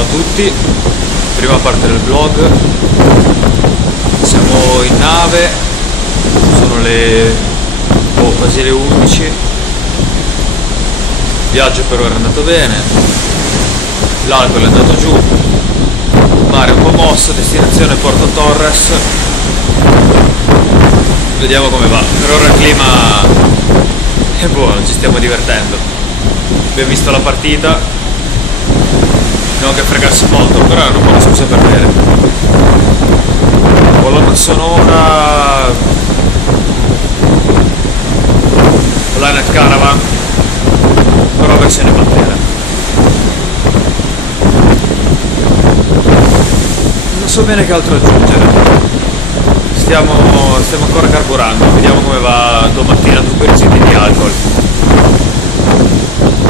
Ciao a tutti, prima parte del vlog. Siamo in nave, sono quasi le 11. Il viaggio per ora è andato bene, l'alcol è andato giù, il mare è un po' mosso, destinazione Porto Torres. Vediamo come va. Per ora il clima è buono, ci stiamo divertendo. Abbiamo visto la partita, non che fregarsi molto, però è una buona scusa per bere. Colonna sonora, Planet Caravan, però versione Pantera. Non so bene che altro aggiungere. Stiamo ancora carburando, vediamo come va domattina dopo i residui di alcol.